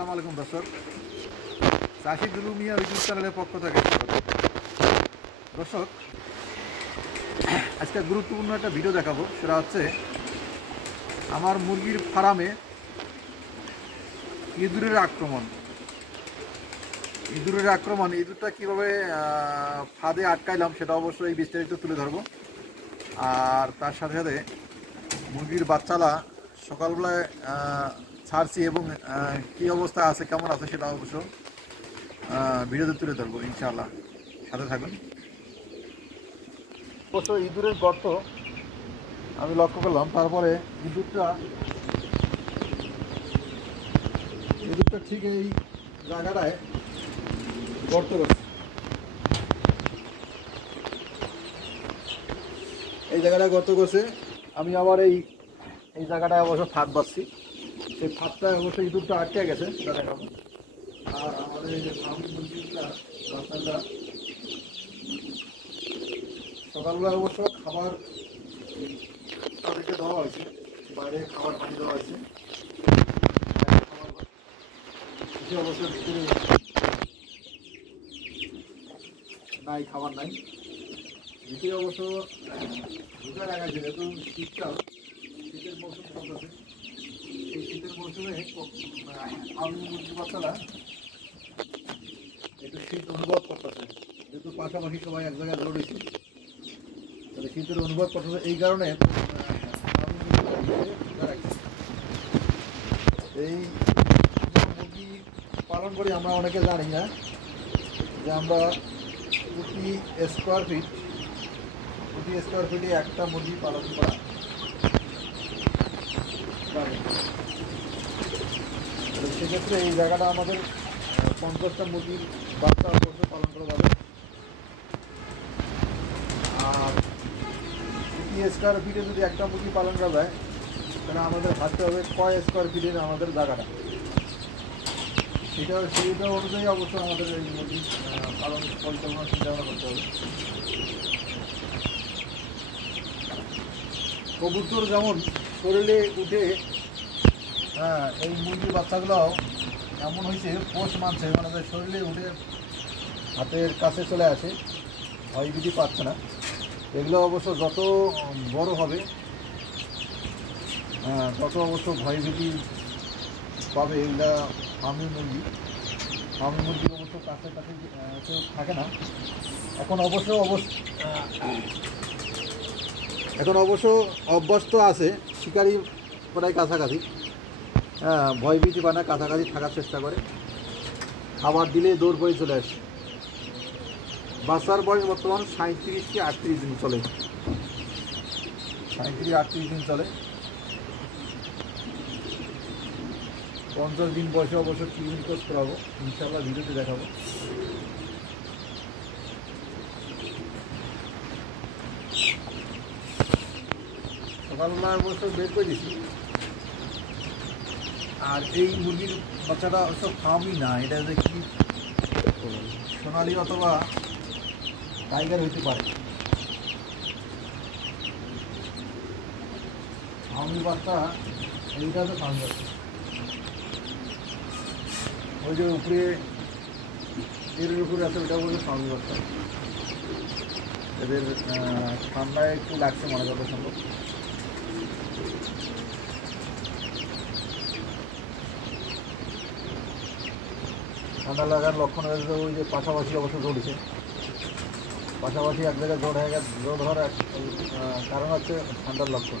আসসালামু আলাইকুম দর্শক, চাষি দুলু মিয়া ইউটিউব চ্যানেলের পক্ষ থেকে দর্শক, আজকে গুরুত্বপূর্ণ একটা ভিডিও দেখাবো। সেটা হচ্ছে আমার মুরগির ফার্মে ইঁদুরের আক্রমণ। ইঁদুরটা কীভাবে ফাঁদে আটকাইলাম সেটা অবশ্যই বিস্তারিত তুলে ধরবো। আর তার সাথে সাথে মুরগির বাচ্চারা সকালবেলায় ছাড়ছি এবং কী অবস্থা আছে, কেমন আছে সেটা অবশ্য ভিডিওতে তুলে ধরবো ইনশাআল্লাহ। সাথে থাকুন। অবশ্য ইঁদুরের গর্ত আমি লক্ষ্য করলাম। তারপরে ইঁদুরটা ঠিক এই জায়গাটায় গর্ত করছে। এই জায়গাটায় গর্ত করছে। আমি আবার এই জায়গাটায় অবশ্য ফাঁদ বাঁধছি। সেই ফাঁদটায় অবশ্য ইঁদুরটা আটকে গেছে, সেটা দেখাবো। আর আমাদের এই যে ফার্ম মুরগিটা বাচ্চাটা সকালবেলা অবশ্য খাবার তাদেরকে দেওয়া হয়েছে, বাইরে খাবার পানি দেওয়া হয়েছে। অবশ্য ভিতরে নাই, খাবার নাই ভিতরে অবশ্য ঢুকে রাখা আছে। যেহেতু শীতকাল, শীতের মৌসুম চলতেছে, এই শীতের মৌসুমে আমি মুরগি বাচ্চারা একটু শীত অনুভব করতেছে। যেহেতু পাশাপাশি সবাই এক জায়গায় লড়েছি, তাহলে শীতের অনুভব করতেছে। এই কারণে এই মুরগি পালন করি আমরা অনেকে জানি না যে আমরা প্রতি স্কোয়ার ফিটে একটা মুরগি পালন করা যাবে। সেক্ষেত্রে এই জায়গাটা আমাদের 50টা মুরগির বাচ্চা অবশ্যই পালন করা যাবে। আর প্রতি স্কোয়ার ফিটে যদি একটা মুরগি পালন করা যায়, তাহলে আমাদের ভাবতে হবে কয় স্কোয়ার ফিটের আমাদের জায়গাটা। সেইটা অনুযায়ী অবশ্য আমাদের এই মুরগি পালন পরিচালনা চিন্তাভাবনা করতে হবে। কবুতর যেমন শরীরে উঠে, এই মুরগির বাচ্চাগুলোও এমন হয়েছে পোষ মানছে, মানে শরীরে উঠে হাতের কাছে চলে আসে, ভয়ভীতি পাচ্ছে না। এগুলো অবশ্য যত বড় হবে তত অবশ্য ভয়ভীতি পাবে। এগুলা ফার্মি মুরগি অবশ্য কাছে কেউ থাকে না। এখন অবশ্য অভ্যস্ত আছে, শিকারি প্রায় কাছাকাছি, ভয়ভীতি পায় না, কাছাকাছি থাকার চেষ্টা করে। খাবার দিলে দৌড় পড়ে চলে আসে। বাচ্চার বয়স বর্তমান 37 কি 38 দিন চলে, 37-38 দিন চলে। 50 দিন বয়সে অবশ্য ট্রিটমেন্ট করতে পারবো ইনশাআল্লাহ, ভিডিওতে দেখাবো। সকালবেলা অবশ্য বের করে দিচ্ছি। আর এই মুরগির বাচ্চাটা অবশ্য ফার্মই না, এটা যে কি সোনালি অথবা টাইগার হইতে পারে। ফার্মি বাচ্চা এইটা তো ফার্মি বাচ্চা। ওই যে উপরে এর উপরে আছে, ওটা বলছে ফার্মি বাচ্চা। এদের ঠান্ডায় একটু লাগছে মনে কত সম্ভব। ঠান্ডা লাগার লক্ষণ হয়েছে ওই যে পাশাপাশি অবশ্য জড়িছে, পাশাপাশি এক জায়গায় জোর হয়ে গেছে। জোর হওয়ার কারণ হচ্ছে ঠান্ডার লক্ষণ,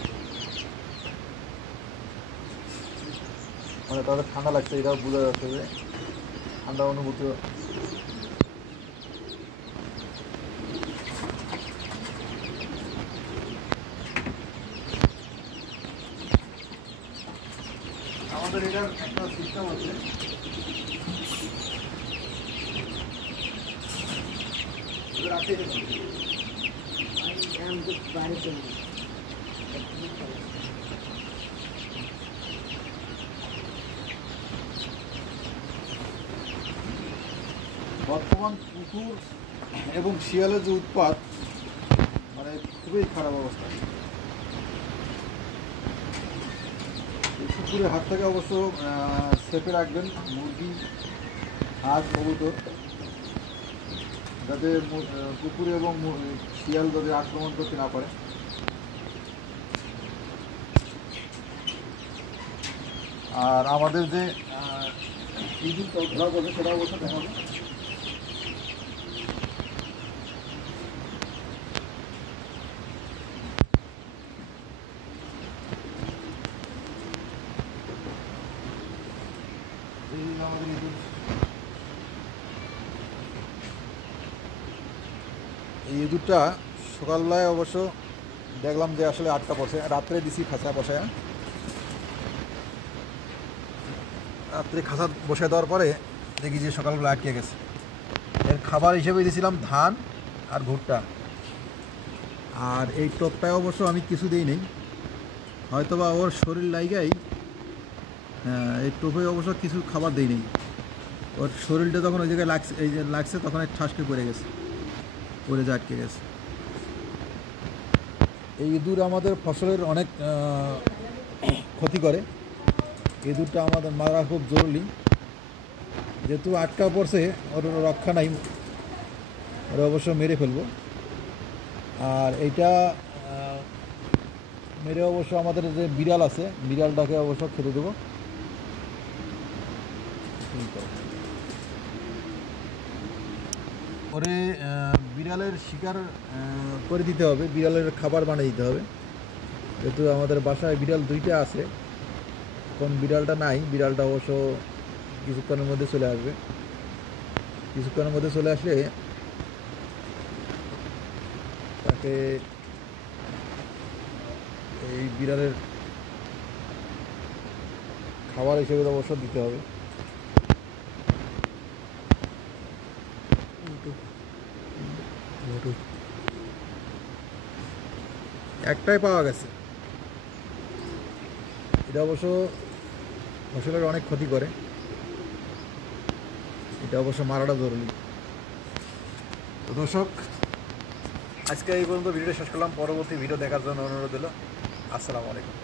মানে তাদের ঠান্ডা লাগছে, এটাও বোঝা যাচ্ছে যে ঠান্ডা অনুভূতি। আমাদের এটার একটা সিস্টেম আছে, বর্তমান কুকুর এবং শিয়ালের যে উৎপাত, মানে খুবই খারাপ অবস্থা। কুকুরের হাত থেকে অবশ্য সেফে রাখবেন মুরগি, হাঁস, কবুতর, যাতে কুকুর এবং শিয়াল যাতে আক্রমণ করতে না পারে। আর আমাদের যে ইঁদুর ধরা পড়বে সেটা অবশ্য দেখাবো। এই ইঁদুরটা সকালবেলায় অবশ্য দেখলাম যে আসলে আটকা পড়ছে, রাত্রে দিছি খাঁচা বসায়। রাত্রে খাঁচা বসায় দেওয়ার পরে দেখি যে সকালবেলা আটকে গেছে। এর খাবার হিসেবে দিয়েছিলাম ধান আর ভুট্টা, আর এই টোপটায় অবশ্য আমি কিছু দিই নেই, হয়তোবা ওর শরীর লাইগাই এই টোপে অবশ্য কিছু খাবার দিই নেই। ওর শরীরটা যখন ওই জায়গায় লাগছে, এই যে লাগছে, তখন ঠাসকে পড়ে গেছে, পড়ে যা আটকে গেছে। এই ইঁদুর আমাদের ফসলের অনেক ক্ষতি করে। ইঁদুরটা আমাদের মারা খুব জরুরি, যেহেতু আটকা পড়ছে, ওর রক্ষা নাই, ওরা অবশ্য মেরে ফেলবো। আর এইটা মেরে অবশ্য আমাদের যে বিড়াল আছে, বিড়ালটাকে অবশ্য খেতে দেবো। ওরে বিড়ালের শিকার করে দিতে হবে, বিড়ালের খাবার বানিয়ে দিতে হবে। যেহেতু আমাদের বাসায় বিড়াল দুইটা আছে, এখন বিড়ালটা নাই, বিড়ালটা অবশ্য কিছুক্ষণের মধ্যে চলে আসবে। কিছুক্ষণের মধ্যে চলে আসলে তাকে এই বিড়ালের খাবার হিসেবে অবশ্য দিতে হবে। একটাই পাওয়া গেছে, এটা অবশ্য ফসলের অনেক ক্ষতি করে, এটা অবশ্য মারাটা জরুরি। তো দর্শক, আজকে এই পর্যন্ত ভিডিওটা শেষ করলাম। পরবর্তী ভিডিও দেখার জন্য অনুরোধ হলো। আসসালামু আলাইকুম।